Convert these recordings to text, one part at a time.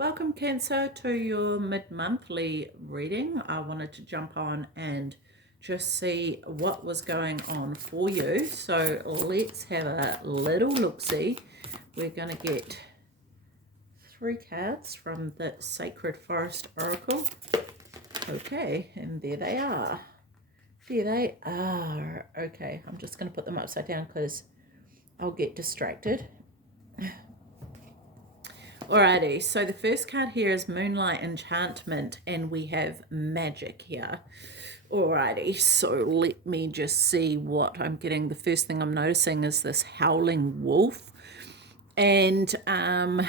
Welcome, Cancer, to your mid-monthly reading. I wanted to jump on and just see what was going on for you. So let's have a little look-see. We're going to get 3 cards from the Sacred Forest Oracle. Okay, and there they are. There they are. Okay, I'm just going to put them upside down because I'll get distracted. Alrighty, so the first card here is Moonlight Enchantment, and we have magic here. Alrighty, so let me just see what I'm getting. The first thing I'm noticing is this howling wolf, and I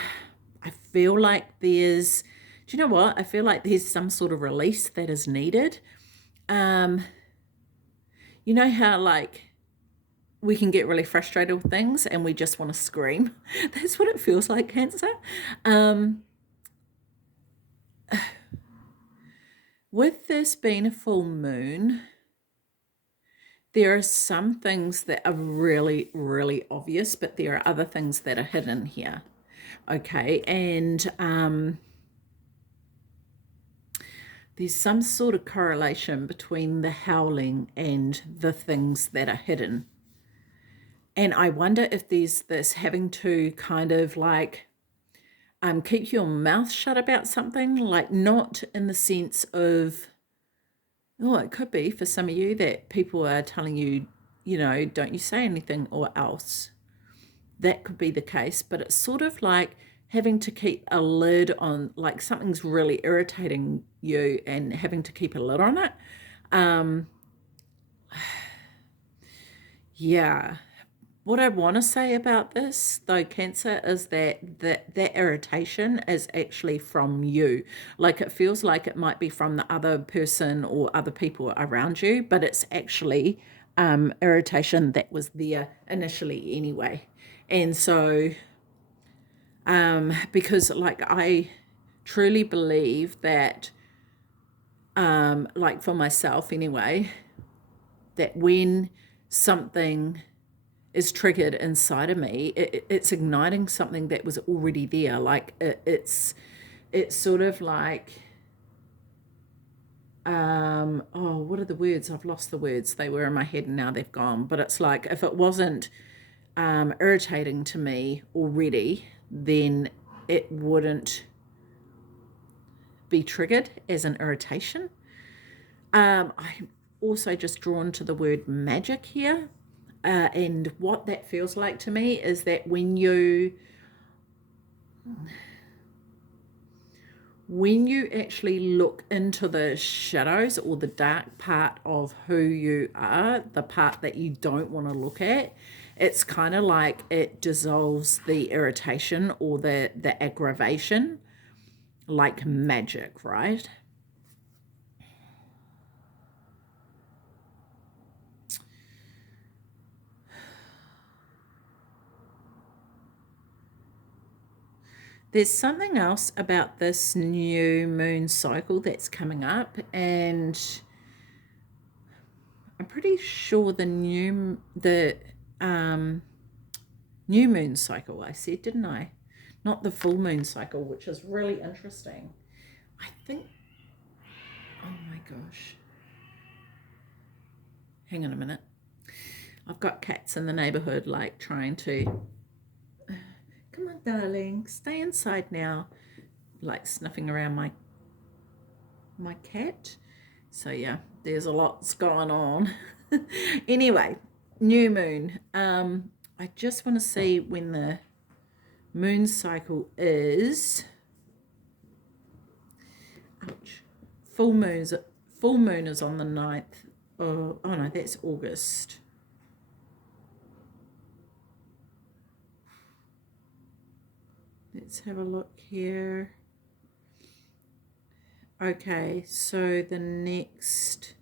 feel like there's, do you know what? I feel like there's some sort of release that is needed. You know how like we can get really frustrated with things and we just want to scream. That's what it feels like, Cancer. With this being a full moon, there are some things that are really, really obvious, but there are other things that are hidden here. Okay, and there's some sort of correlation between the howling and the things that are hidden. And I wonder if there's this having to kind of like keep your mouth shut about something, like not in the sense of, oh, it could be for some of you that people are telling you, you know, don't you say anything or else. That could be the case, but it's sort of like having to keep a lid on, like something's really irritating you and having to keep a lid on it. Yeah. What I want to say about this, though, Cancer, is that irritation is actually from you. Like it feels like it might be from the other person or other people around you, but it's actually irritation that was there initially anyway. And so, because like I truly believe that, like for myself anyway, that when something is triggered inside of me, it's igniting something that was already there. Like it's sort of like, oh, what are the words? I've lost the words. They were in my head and now they've gone. But it's like if it wasn't irritating to me already, then it wouldn't be triggered as an irritation. I'm also just drawn to the word magic here. And what that feels like to me is that when you actually look into the shadows or the dark part of who you are, the part that you don't want to look at, it's kind of like it dissolves the irritation or the aggravation like magic, right? There's something else about this new moon cycle that's coming up, and I'm pretty sure the new moon cycle I said, didn't I? Not the full moon cycle, which is really interesting. I think, oh my gosh. Hang on a minute. I've got cats in the neighborhood like trying to, come on, darling, stay inside now, like sniffing around my cat. So yeah, there's a lot's going on. Anyway, new moon. I just want to see when the moon cycle is. Ouch. Full moon is on the 9th. Oh no, that's August. Let's have a look here. Okay, so the next,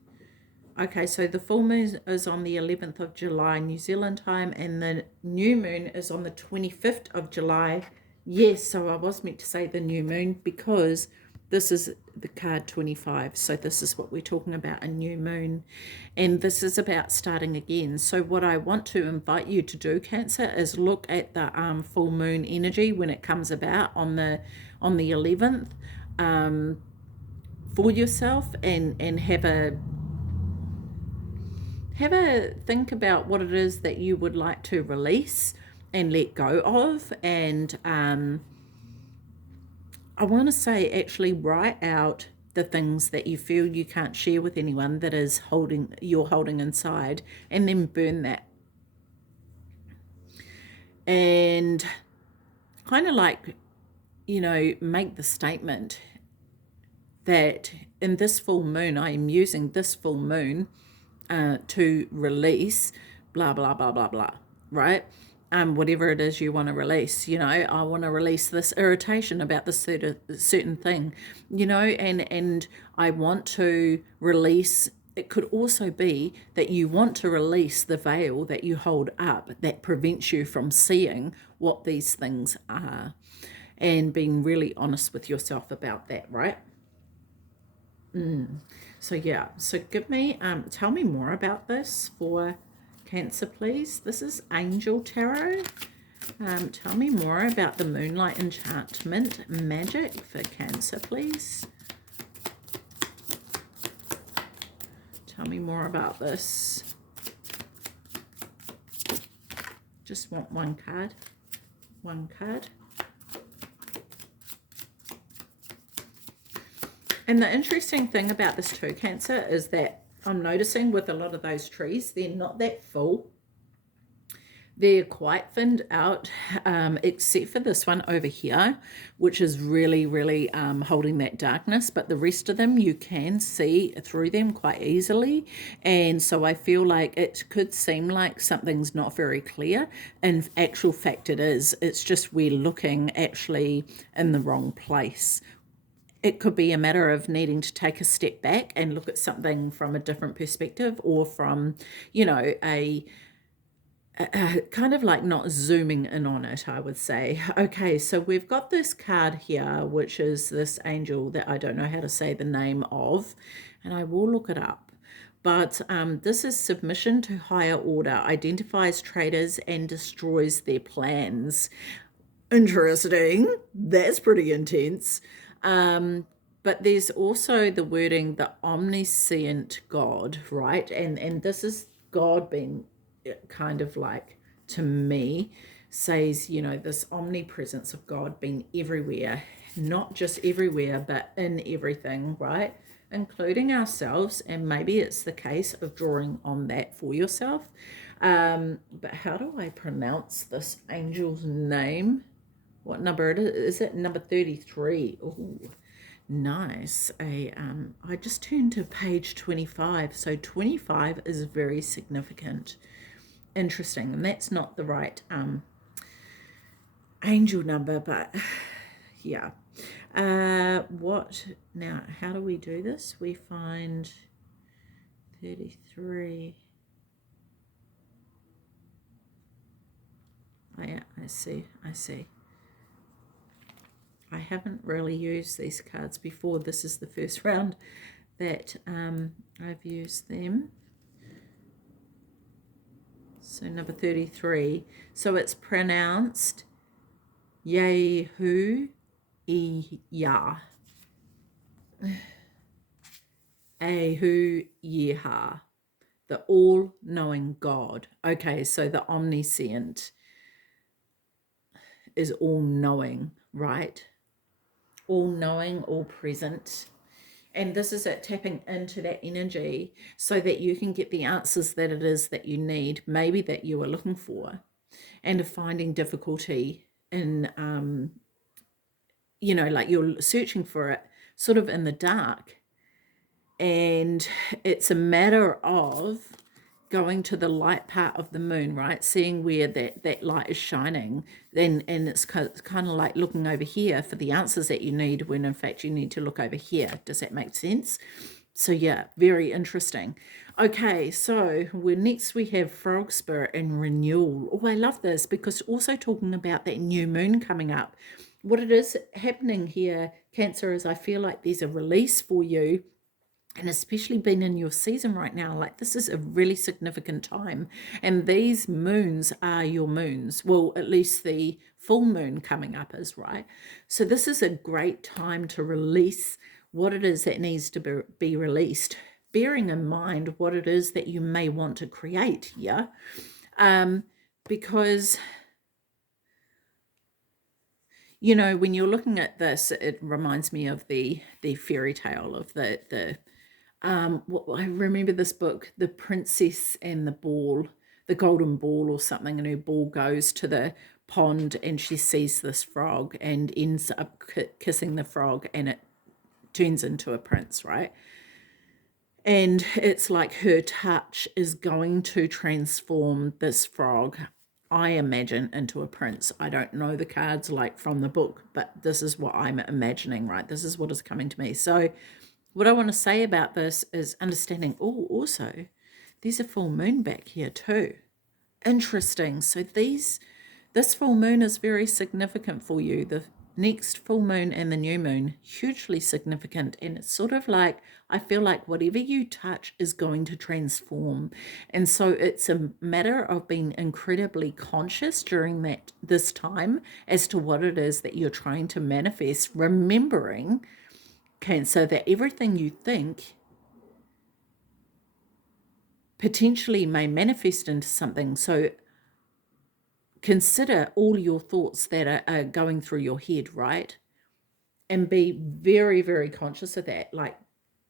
okay, so the full moon is on the 11th of July, New Zealand time, and the new moon is on the 25th of July. Yes, so I was meant to say the new moon because this is the card 25. So this is what we're talking about, a new moon. And this is about starting again. So what I want to invite you to do, Cancer, is look at the full moon energy when it comes about on the on the 11th for yourself, and have a think about what it is that you would like to release and let go of. And I want to say, actually write out the things that you feel you can't share with anyone that is you're holding inside, and then burn that. And kind of like, make the statement that in this full moon, I am using this full moon to release blah, blah, blah, blah, blah, right? Whatever it is you want to release, I want to release this irritation about this certain thing, and I want to release. It could also be that you want to release the veil that you hold up that prevents you from seeing what these things are, and being really honest with yourself about that, right? So yeah, so tell me more about this for Cancer, please. This is Angel Tarot. Tell me more about the Moonlight Enchantment magic for Cancer, please. Tell me more about this. Just want one card. One card. And the interesting thing about this too, Cancer, is that I'm noticing with a lot of those trees, they're not that full. They're quite thinned out, except for this one over here, which is really, really holding that darkness. But the rest of them, you can see through them quite easily. And so I feel like it could seem like something's not very clear. In actual fact, it is. It's just we're looking actually in the wrong place. It could be a matter of needing to take a step back and look at something from a different perspective, or from, a kind of like not zooming in on it, I would say. Okay, so we've got this card here, which is this angel that I don't know how to say the name of, and I will look it up. But this is submission to higher order, identifies traitors and destroys their plans. Interesting. That's pretty intense. But there's also the wording, the omniscient God, right? And this is God being kind of like, to me, says, this omnipresence of God being everywhere, not just everywhere, but in everything, right? Including ourselves. And maybe it's the case of drawing on that for yourself. But how do I pronounce this angel's name? What number it is? Is it number 33? Oh, nice. I just turned to page 25. So 25 is very significant. Interesting. And that's not the right angel number, but yeah. What now? How do we do this? We find 33. Oh, yeah, I see. I haven't really used these cards before. This is the first round that I've used them. So number 33. So it's pronounced Yehu Ya. Ehu Yeha. The all-knowing God. Okay, so the omniscient is all-knowing, right? All-knowing, all-present. And this is it, tapping into that energy so that you can get the answers that it is that you need, maybe that you are looking for, and finding difficulty in, like you're searching for it sort of in the dark. And it's a matter of going to the light part of the moon, right? Seeing where that light is shining. And it's kind of like looking over here for the answers that you need, when in fact you need to look over here. Does that make sense? So yeah, very interesting. Okay, so next we have Frog Spirit and Renewal. Oh, I love this, because also talking about that new moon coming up. What it is happening here, Cancer, is I feel like there's a release for you. And especially being in your season right now, like this is a really significant time. And these moons are your moons. Well, at least the full moon coming up is, right? So this is a great time to release what it is that needs to be released, bearing in mind what it is that you may want to create here. Because, you know, when you're looking at this, it reminds me of the fairy tale of I remember this book, The Princess and the Ball, the Golden Ball or something, and her ball goes to the pond and she sees this frog and ends up kissing the frog, and it turns into a prince, right? And it's like her touch is going to transform this frog, I imagine, into a prince. I don't know the cards like from the book, but this is what I'm imagining, right? This is what is coming to me. So what I want to say about this is understanding, oh, also, there's a full moon back here too. Interesting. So this full moon is very significant for you. The next full moon and the new moon, hugely significant. And it's sort of like, I feel like whatever you touch is going to transform. And so it's a matter of being incredibly conscious during this time as to what it is that you're trying to manifest, remembering, Cancer, that everything you think potentially may manifest into something. So consider all your thoughts that are going through your head, right? And be very, very conscious of that. Like,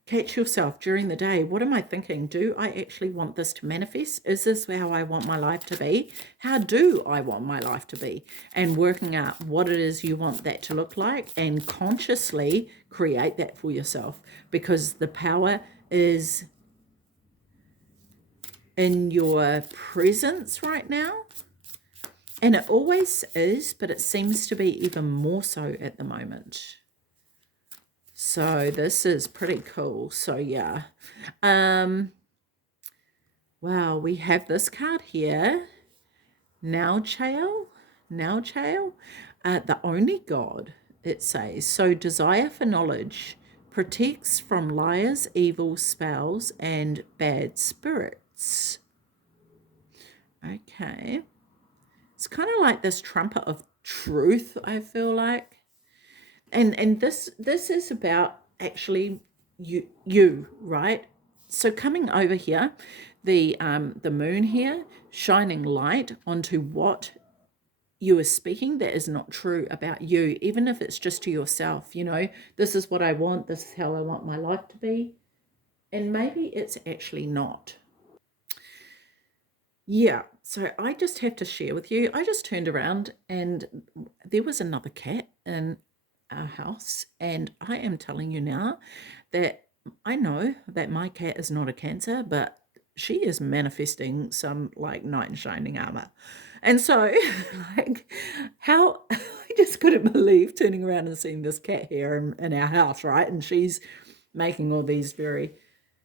catch yourself during the day. What am I thinking? Do I actually want this to manifest? Is this how I want my life to be? How do I want my life to be? And working out what it is you want that to look like, and consciously create that for yourself, because the power is in your presence right now. And it always is, but it seems to be even more so at the moment. So this is pretty cool. So yeah. Wow, we have this card here. Now Chael, the only God, it says. So desire for knowledge protects from liars, evil spells, and bad spirits. Okay. It's kind of like this trumpet of truth, I feel like. And this is about actually you, right? So coming over here, the moon here, shining light onto what you are speaking that is not true about you, even if it's just to yourself. You know, this is what I want, this is how I want my life to be, and maybe it's actually not. Yeah, so I just have to share with you, I just turned around and there was another cat in our house, and I am telling you now that I know that my cat is not a Cancer, but she is manifesting some like knight in shining armor. And so like, how I just couldn't believe turning around and seeing this cat here in our house, right? And she's making all these very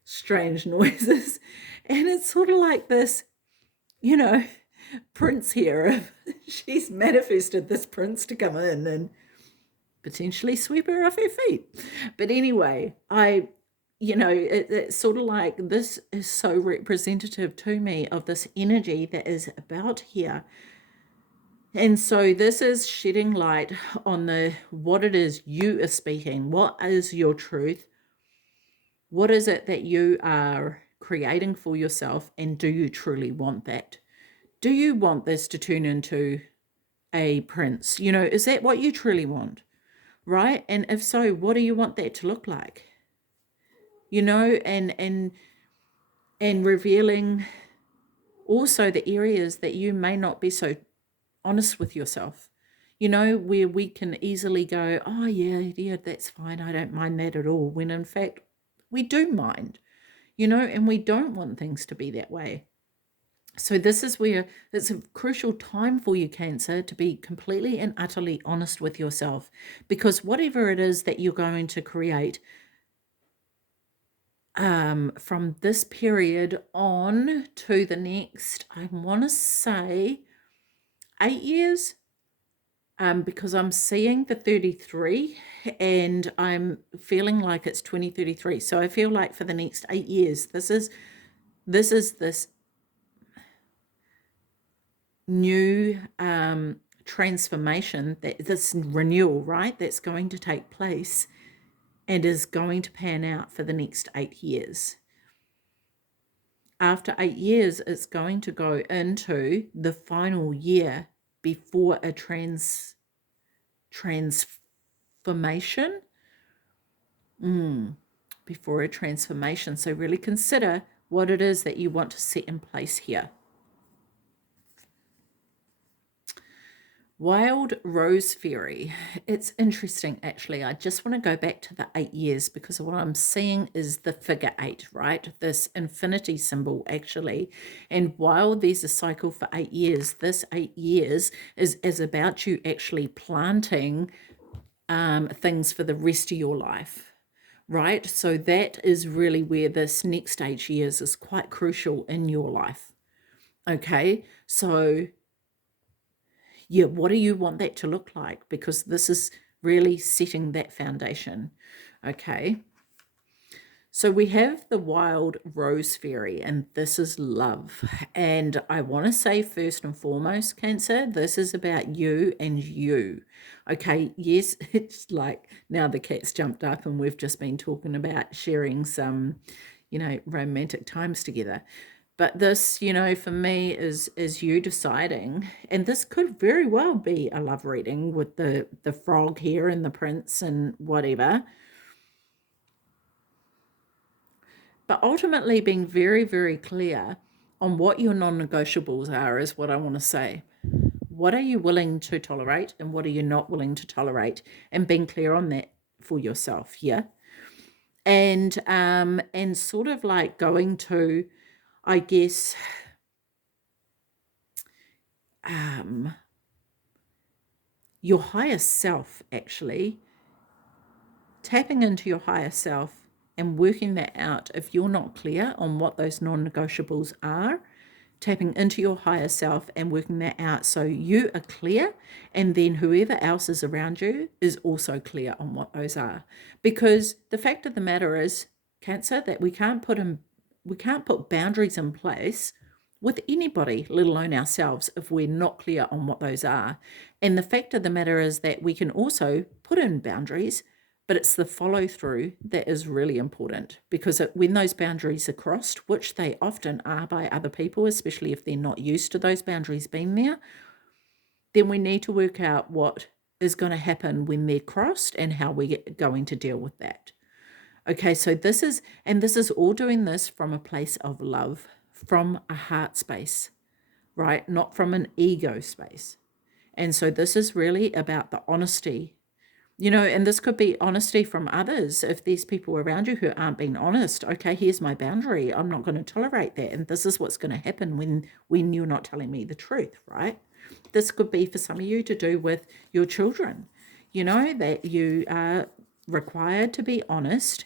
strange noises, and it's sort of like this, you know, prince here. She's manifested this prince to come in and potentially sweep her off her feet. But anyway, it's sort of like, this is so representative to me of this energy that is about here. And so this is shedding light on what it is you are speaking. What is your truth? What is it that you are creating for yourself? And do you truly want that? Do you want this to turn into a prince? You know, is that what you truly want? Right? And if so, what do you want that to look like? You know, and revealing also the areas that you may not be so honest with yourself. You know, where we can easily go, oh yeah, that's fine, I don't mind that at all, when in fact we do mind, you know, and we don't want things to be that way. So this is where it's a crucial time for you, Cancer, to be completely and utterly honest with yourself, because whatever it is that you're going to create from this period on to the next, I want to say 8 years, because I'm seeing the 33 and I'm feeling like it's 2033. So I feel like for the next 8 years, this is this new transformation, this renewal, right, that's going to take place and is going to pan out for the next 8 years. After 8 years, it's going to go into the final year before a transformation. Before a transformation. So really consider what it is that you want to set in place here. Wild Rose Fairy. It's interesting, actually. I just want to go back to the 8 years because what I'm seeing is the figure 8, right? This infinity symbol, actually. And while there's a cycle for 8 years, this 8 years is about you actually planting things for the rest of your life, right? So that is really where this next 8 years is quite crucial in your life. Okay, so yeah, what do you want that to look like? Because this is really setting that foundation. Okay. So we have the Wild Rose Fairy, and this is love. And I want to say first and foremost, Cancer, this is about you and you. Okay, yes, it's like now the cat's jumped up and we've just been talking about sharing some, romantic times together. But this, for me is you deciding, and this could very well be a love reading with the frog here and the prince and whatever. But ultimately being very, very clear on what your non-negotiables are is what I want to say. What are you willing to tolerate and what are you not willing to tolerate? And being clear on that for yourself, yeah? And sort of like going to, I guess, your higher self, actually, tapping into your higher self and working that out. If you're not clear on what those non-negotiables are, tapping into your higher self and working that out so you are clear, and then whoever else is around you is also clear on what those are. Because the fact of the matter is, Cancer, that we can't put boundaries in place with anybody, let alone ourselves, if we're not clear on what those are. And the fact of the matter is that we can also put in boundaries, but it's the follow through that is really important, because when those boundaries are crossed, which they often are by other people, especially if they're not used to those boundaries being there, then we need to work out what is going to happen when they're crossed and how we're going to deal with that. Okay, so this is all doing this from a place of love, from a heart space, right? Not from an ego space. And so this is really about the honesty, and this could be honesty from others. If there's people around you who aren't being honest, okay, here's my boundary. I'm not going to tolerate that. And this is what's going to happen when you're not telling me the truth, right? This could be for some of you to do with your children, that you are required to be honest,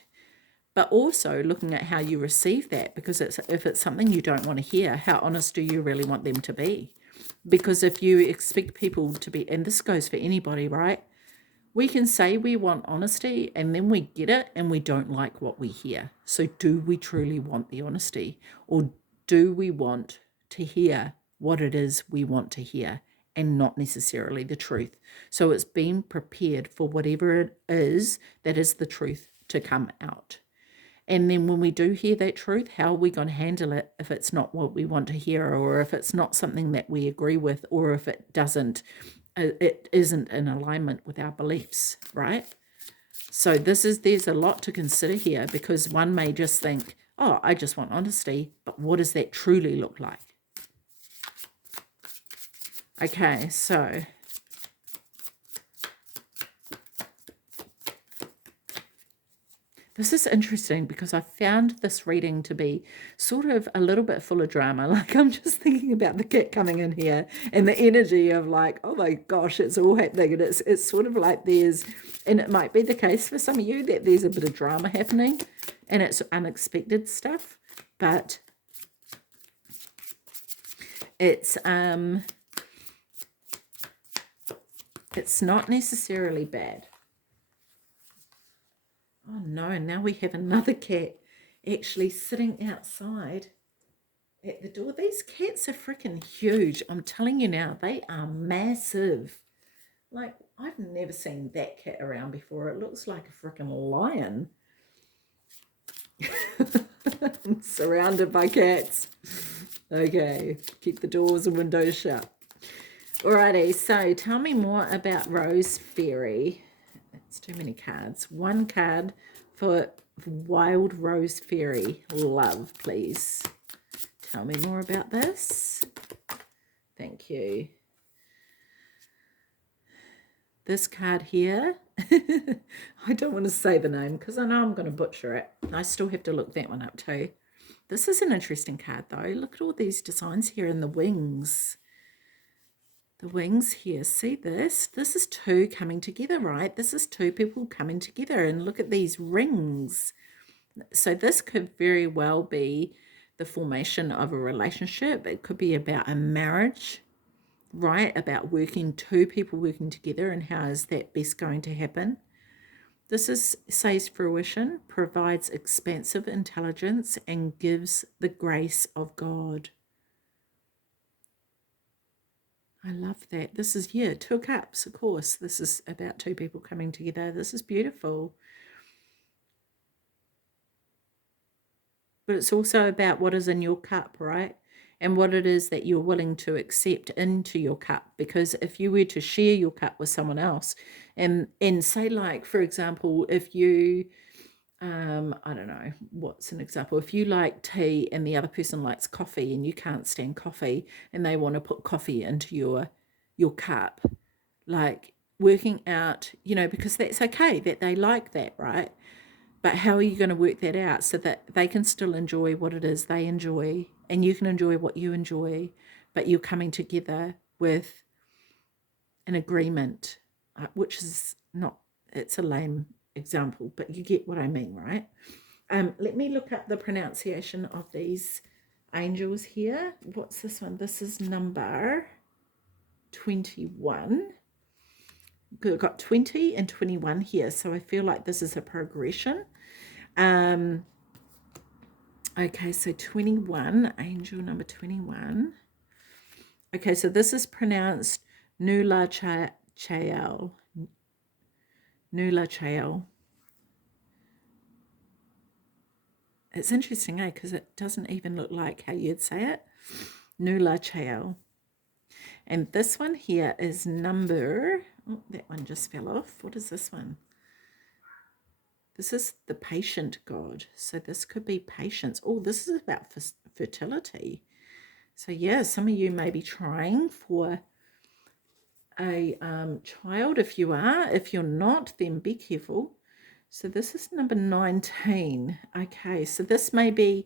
but also looking at how you receive that, because if it's something you don't want to hear, how honest do you really want them to be? Because if you expect people to be, and this goes for anybody, right? We can say we want honesty and then we get it and we don't like what we hear. So do we truly want the honesty, or do we want to hear what it is we want to hear and not necessarily the truth? So it's being prepared for whatever it is that is the truth to come out. And then when we do hear that truth, how are we going to handle it if it's not what we want to hear, or if it's not something that we agree with, or if it isn't in alignment with our beliefs, right? So there's a lot to consider here, because one may just think, oh, I just want honesty, but what does that truly look like? Okay, so this is interesting because I found this reading to be sort of a little bit full of drama. Like, I'm just thinking about the cat coming in here and the energy of like, oh my gosh, it's all happening. And it's sort of like and it might be the case for some of you that there's a bit of drama happening and it's unexpected stuff, but it's not necessarily bad. Oh no, now we have another cat actually sitting outside at the door. These cats are freaking huge. I'm telling you now, they are massive. Like, I've never seen that cat around before. It looks like a freaking lion. Surrounded by cats. Okay, keep the doors and windows shut. Alrighty, so tell me more about Rose Fairy. That's too many cards. One card for Wild Rose Fairy. Love, please. Tell me more about this. Thank you. This card here, I don't want to say the name because I know I'm going to butcher it. I still have to look that one up too. This is an interesting card though. Look at all these designs here in the wings. The wings here, see this? This is two coming together, right? This is two people coming together, and look at these rings. So this could very well be the formation of a relationship. It could be about a marriage, right? About two people working together, and how is that best going to happen? This says fruition, provides expansive intelligence, and gives the grace of God. I love that. This is, yeah, Two of Cups, of course. This is about two people coming together. This is beautiful. But it's also about what is in your cup, right? And what it is that you're willing to accept into your cup. Because if you were to share your cup with someone else, and say, like, for example, if you, I don't know, what's an example? If you like tea and the other person likes coffee and you can't stand coffee and they want to put coffee into your cup, like working out, because that's okay that they like that, right? But how are you going to work that out so that they can still enjoy what it is they enjoy and you can enjoy what you enjoy, but you're coming together with an agreement, which is not, it's a lame example, but you get what I mean, right? Let me look up the pronunciation of these angels here. What's this one? This is number 21. I've got 20 and 21 here, so I feel like this is a progression. Okay, so 21, angel number 21. Okay, so this is pronounced Nula Chael. Nula Chael. It's interesting, eh? Because it doesn't even look like how you'd say it. Nula Chael. And this one here is number... Oh, that one just fell off. What is this one? This is the patient god. So this could be patience. Oh, this is about fertility. So yeah, some of you may be trying for a child. If you are, if you're not, then be careful. So this is number 19. Okay, so this may be,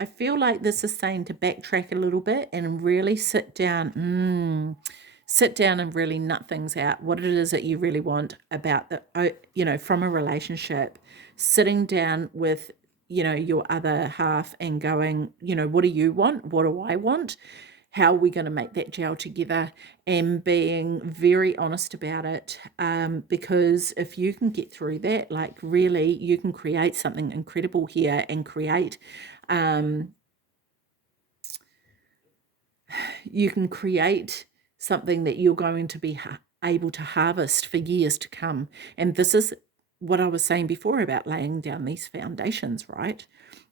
I feel like this is saying to backtrack a little bit and really sit down and really nut things out, what it is that you really want about from a relationship, sitting down with, your other half and going, what do you want? What do I want? How are we going to make that gel together, and being very honest about it, because if you can get through that, like really, you can create something incredible here and create something that you're going to be able to harvest for years to come. And this is what I was saying before about laying down these foundations, right?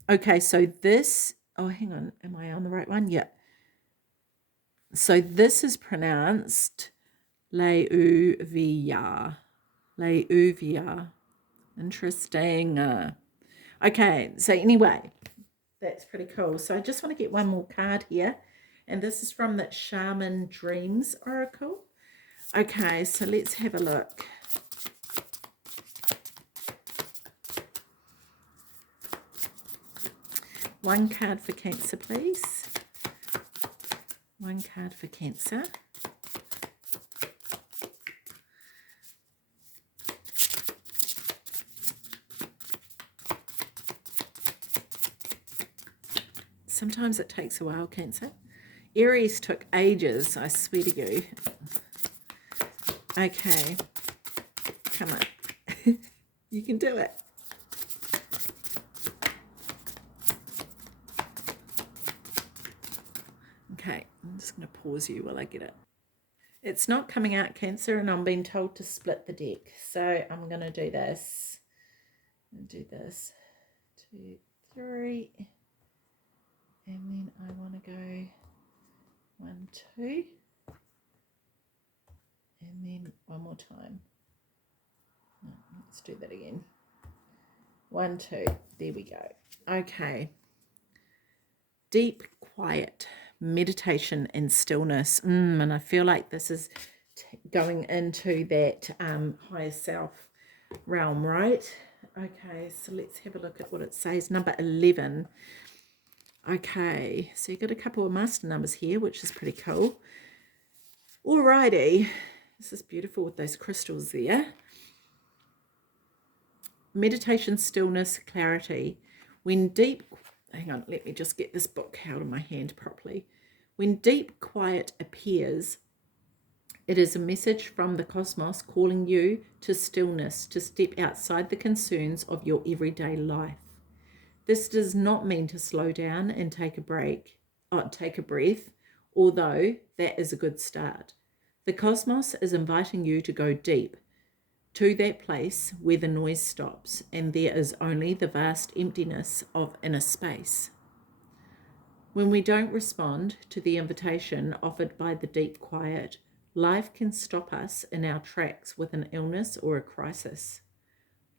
Okay, so this, oh, hang on, am I on the right one? Yeah. So this is pronounced Leuvia. Leuvia. Interesting. Okay, so anyway, that's pretty cool. So I just want to get one more card here. And this is from that Shaman Dreams Oracle. Okay, so let's have a look. One card for Cancer, please. One card for Cancer. Sometimes it takes a while, Cancer. Aries took ages, I swear to you. Okay. Come on. You can do it. just going to pause you while I get it. It's not coming out, Cancer, and I'm being told to split the deck. So I'm going to do this. Do this. 2, 3. And then I want to go 1, 2. And then one more time. Let's do that again. 1, 2. There we go. Okay. Deep, quiet, meditation and stillness. And I feel like this is going into that higher self realm, right? Okay, so let's have a look at what it says. Number 11. Okay, so you've got a couple of master numbers here, which is pretty cool. Alrighty. This is beautiful with those crystals there. Meditation, stillness, clarity. When deep, hang on, let me just get this book out of my hand properly. When deep quiet appears, it is a message from the cosmos calling you to stillness, to step outside the concerns of your everyday life. This does not mean to slow down and take a break, take a breath, although that is a good start. The cosmos is inviting you to go deep, to that place where the noise stops and there is only the vast emptiness of inner space. When we don't respond to the invitation offered by the deep quiet, life can stop us in our tracks with an illness or a crisis.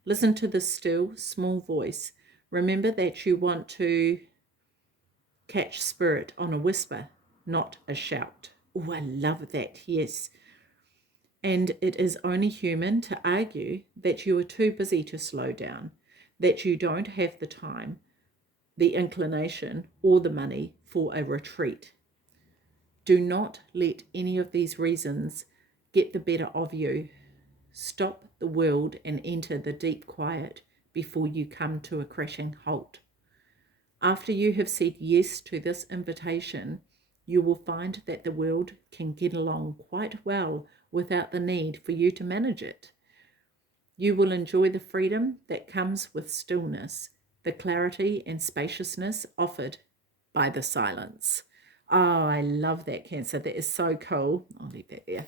Listen to the still, small voice. Remember that you want to catch spirit on a whisper, not a shout. Oh, I love that, yes. And it is only human to argue that you are too busy to slow down, that you don't have the time, the inclination, or the money for a retreat. Do not let any of these reasons get the better of you. Stop the world and enter the deep quiet before you come to a crashing halt. After you have said yes to this invitation, you will find that the world can get along quite well without the need for you to manage it. You will enjoy the freedom that comes with stillness, the clarity and spaciousness offered by the silence. Oh, I love that, Cancer. That is so cool. I'll leave that there.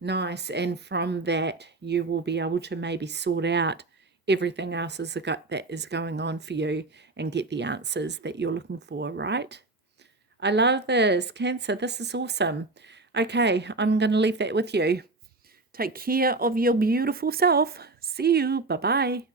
Nice. And from that, you will be able to maybe sort out everything else that is going on for you and get the answers that you're looking for, right? I love this, Cancer. This is awesome. Okay, I'm going to leave that with you. Take care of your beautiful self. See you. Bye-bye.